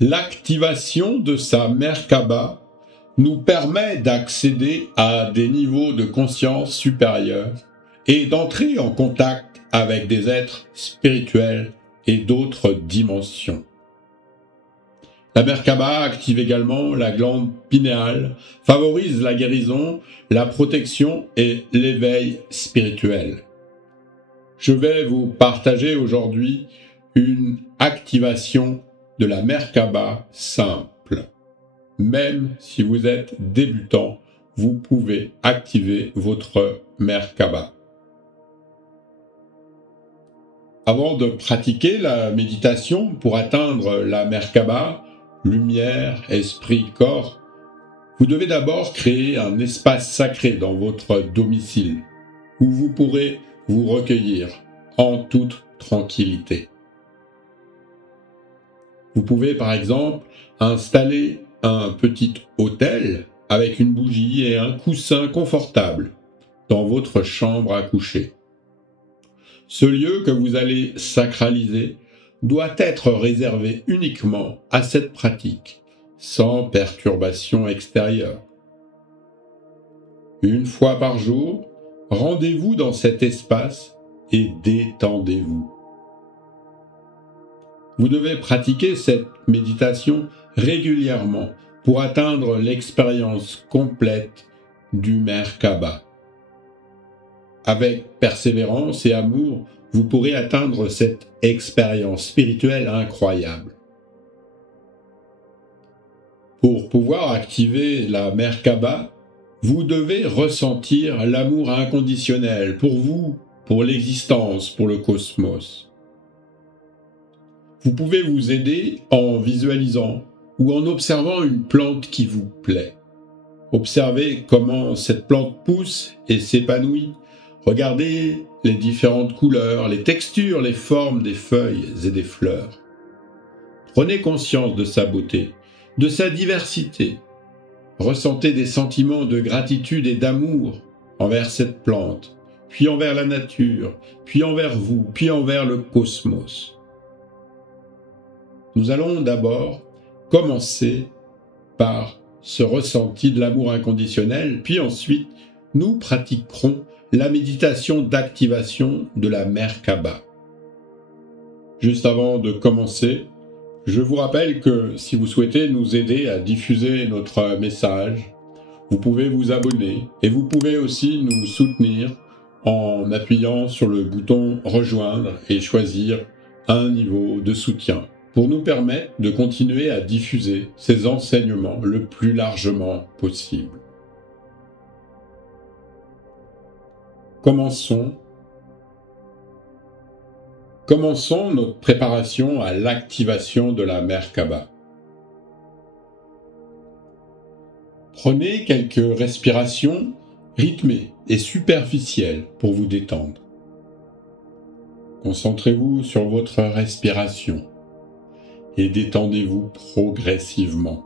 L'activation de sa Merkaba nous permet d'accéder à des niveaux de conscience supérieurs et d'entrer en contact avec des êtres spirituels et d'autres dimensions. La Merkaba active également la glande pinéale, favorise la guérison, la protection et l'éveil spirituel. Je vais vous partager aujourd'hui une activation de la Merkaba simple. Même si vous êtes débutant, vous pouvez activer votre Merkaba. Avant de pratiquer la méditation pour atteindre la Merkaba, lumière, esprit, corps, vous devez d'abord créer un espace sacré dans votre domicile où vous pourrez vous recueillir en toute tranquillité. Vous pouvez par exemple installer un petit autel avec une bougie et un coussin confortable dans votre chambre à coucher. Ce lieu que vous allez sacraliser doit être réservé uniquement à cette pratique, sans perturbation extérieure. Une fois par jour, rendez-vous dans cet espace et détendez-vous. Vous devez pratiquer cette méditation régulièrement pour atteindre l'expérience complète du Merkaba. Avec persévérance et amour, vous pourrez atteindre cette expérience spirituelle incroyable. Pour pouvoir activer la Merkaba, vous devez ressentir l'amour inconditionnel pour vous, pour l'existence, pour le cosmos. Vous pouvez vous aider en visualisant ou en observant une plante qui vous plaît. Observez comment cette plante pousse et s'épanouit. Regardez les différentes couleurs, les textures, les formes des feuilles et des fleurs. Prenez conscience de sa beauté, de sa diversité. Ressentez des sentiments de gratitude et d'amour envers cette plante, puis envers la nature, puis envers vous, puis envers le cosmos. Nous allons d'abord commencer par ce ressenti de l'amour inconditionnel, puis ensuite nous pratiquerons la méditation d'activation de la Merkaba. Juste avant de commencer, je vous rappelle que si vous souhaitez nous aider à diffuser notre message, vous pouvez vous abonner et vous pouvez aussi nous soutenir en appuyant sur le bouton rejoindre et choisir un niveau de soutien pour nous permettre de continuer à diffuser ces enseignements le plus largement possible. Commençons notre préparation à l'activation de la Merkaba. Prenez quelques respirations rythmées et superficielles pour vous détendre. Concentrez-vous sur votre respiration et détendez-vous progressivement.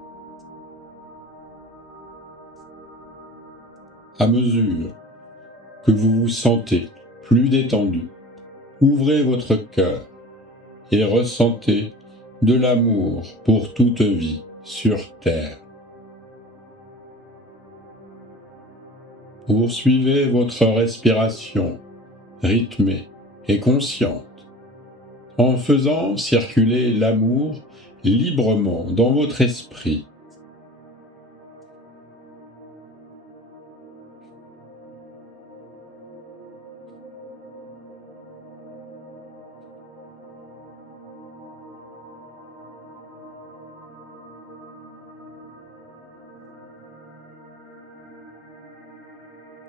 À mesure que vous vous sentez plus détendu, ouvrez votre cœur et ressentez de l'amour pour toute vie sur terre. Poursuivez votre respiration rythmée et consciente en faisant circuler l'amour librement dans votre esprit.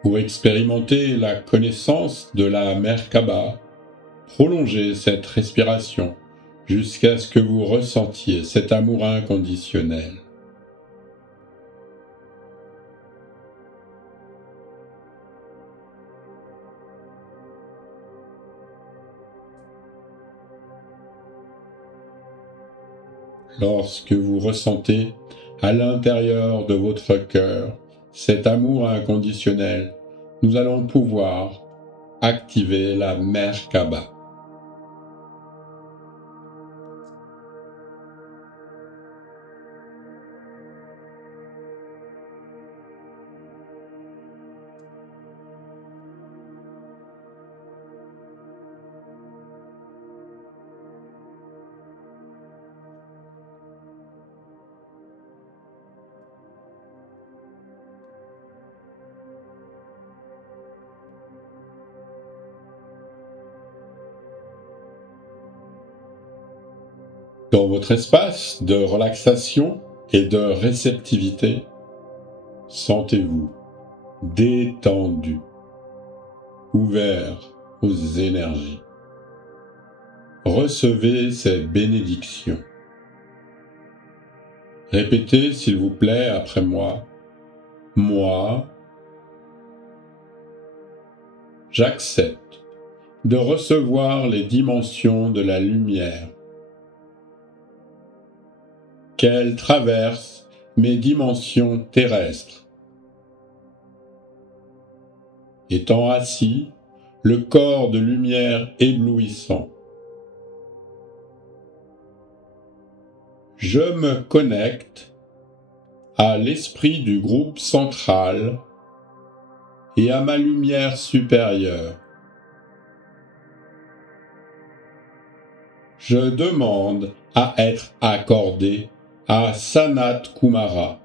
Pour expérimenter la connaissance de la Merkaba, prolongez cette respiration jusqu'à ce que vous ressentiez cet amour inconditionnel. Lorsque vous ressentez à l'intérieur de votre cœur cet amour inconditionnel, nous allons pouvoir activer la Merkaba. Dans votre espace de relaxation et de réceptivité, sentez-vous détendu, ouvert aux énergies. Recevez ces bénédictions. Répétez, s'il vous plaît, après moi. Moi, j'accepte de recevoir les dimensions de la lumière, qu'elles traversent mes dimensions terrestres. Étant assis, le corps de lumière éblouissant, je me connecte à l'esprit du groupe central et à ma lumière supérieure. Je demande à être accordé à Sanat Kumara,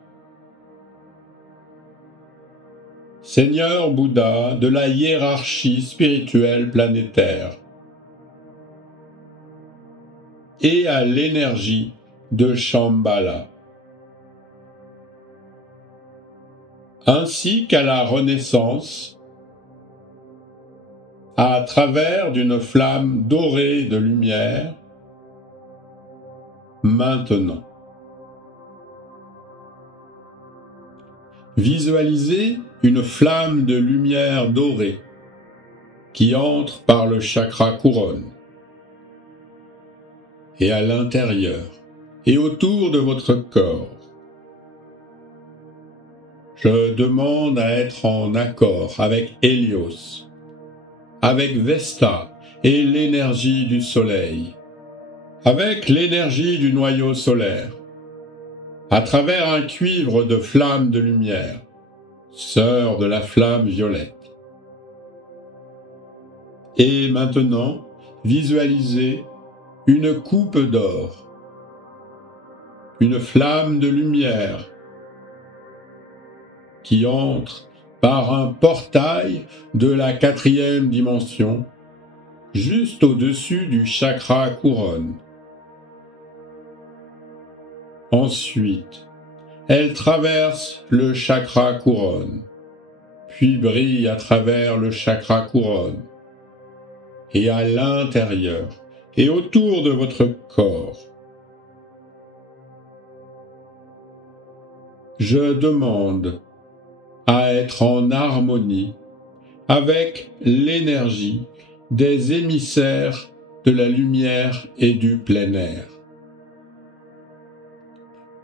Seigneur Bouddha de la hiérarchie spirituelle planétaire, et à l'énergie de Shambhala, ainsi qu'à la renaissance à travers d'une flamme dorée de lumière, maintenant. Visualisez une flamme de lumière dorée qui entre par le chakra couronne et à l'intérieur et autour de votre corps. Je demande à être en accord avec Hélios, avec Vesta et l'énergie du soleil, avec l'énergie du noyau solaire, à travers un cuivre de flamme de lumière, sœur de la flamme violette. Et maintenant, visualisez une coupe d'or, une flamme de lumière qui entre par un portail de la 4e dimension, juste au-dessus du chakra couronne. Ensuite, elle traverse le chakra couronne, puis brille à travers le chakra couronne, et à l'intérieur et autour de votre corps. Je demande à être en harmonie avec l'énergie des émissaires de la lumière et du plein air.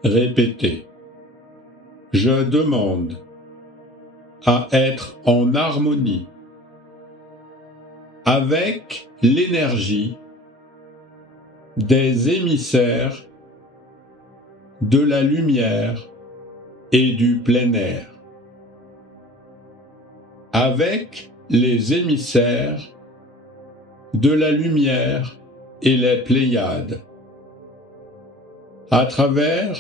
Répétez. Je demande à être en harmonie avec l'énergie des émissaires de la lumière et du plein air, avec les émissaires de la lumière et les Pléiades, à travers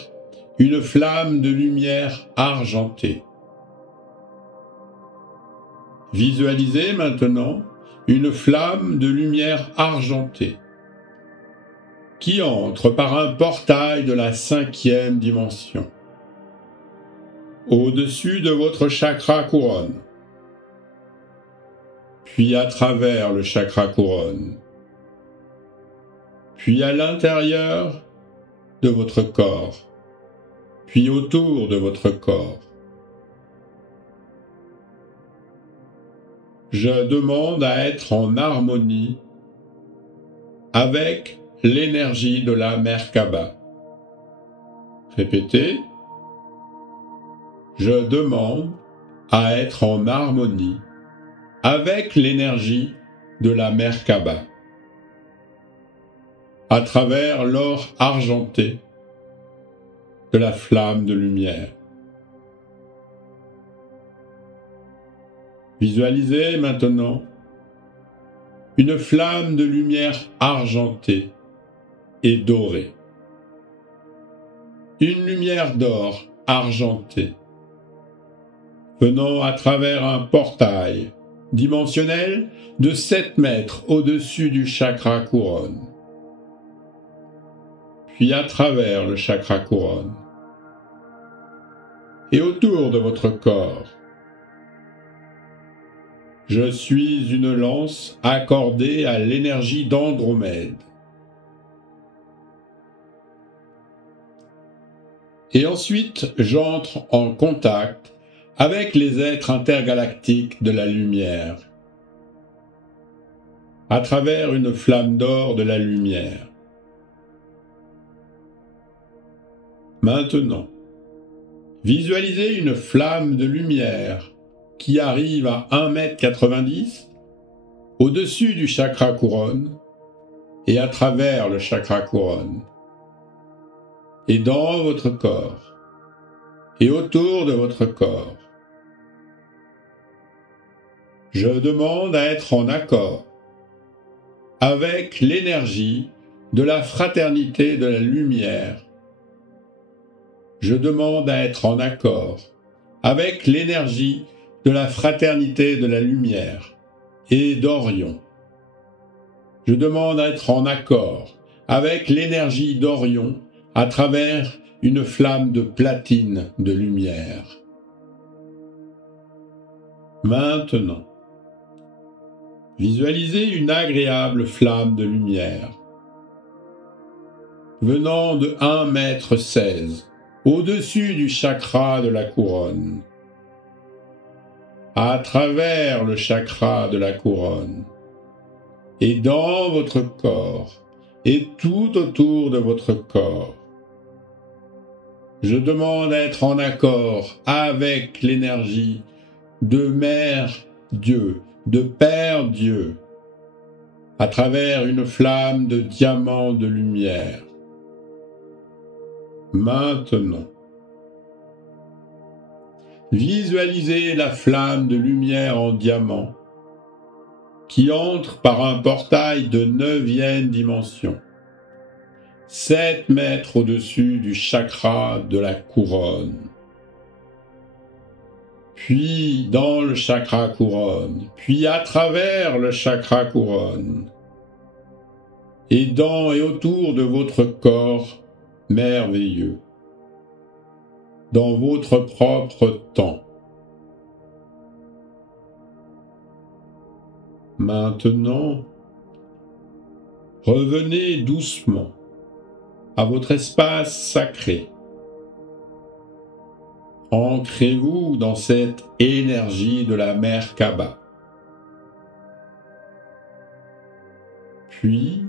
une flamme de lumière argentée. Visualisez maintenant une flamme de lumière argentée qui entre par un portail de la 5e dimension, au-dessus de votre chakra couronne, puis à travers le chakra couronne, puis à l'intérieur de votre corps, puis autour de votre corps. Je demande à être en harmonie avec l'énergie de la Merkaba. Répétez. Je demande à être en harmonie avec l'énergie de la Merkaba, à travers l'or argenté de la flamme de lumière. Visualisez maintenant une flamme de lumière argentée et dorée. Une lumière d'or argentée venant à travers un portail dimensionnel de 7 mètres au-dessus du chakra couronne. puis à travers le chakra couronne, et autour de votre corps. Je suis une lance accordée à l'énergie d'Andromède. Et ensuite, j'entre en contact avec les êtres intergalactiques de la lumière, à travers une flamme d'or de la lumière. Maintenant, visualisez une flamme de lumière qui arrive à 1,90 m au-dessus du chakra couronne et à travers le chakra couronne, et dans votre corps, et autour de votre corps. Je demande à être en accord avec l'énergie de la fraternité de la lumière. Je demande à être en accord avec l'énergie de la fraternité de la lumière et d'Orion. Je demande à être en accord avec l'énergie d'Orion à travers une flamme de platine de lumière. Maintenant, visualisez une agréable flamme de lumière venant de 1,16 m au-dessus du chakra de la couronne, à travers le chakra de la couronne, et dans votre corps, et tout autour de votre corps. Je demande à être en accord avec l'énergie de Mère Dieu, de Père Dieu, à travers une flamme de diamant de lumière. Maintenant, visualisez la flamme de lumière en diamant qui entre par un portail de 9e dimension, 7 mètres au-dessus du chakra de la couronne, puis dans le chakra couronne, puis à travers le chakra couronne, et dans et autour de votre corps merveilleux, dans votre propre temps. Maintenant, revenez doucement à votre espace sacré. Ancrez-vous dans cette énergie de la Merkaba. Puis,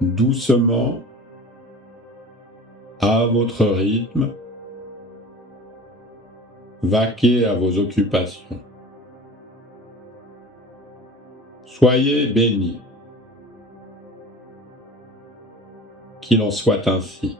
doucement, à votre rythme, vaquez à vos occupations. Soyez bénis. Qu'il en soit ainsi.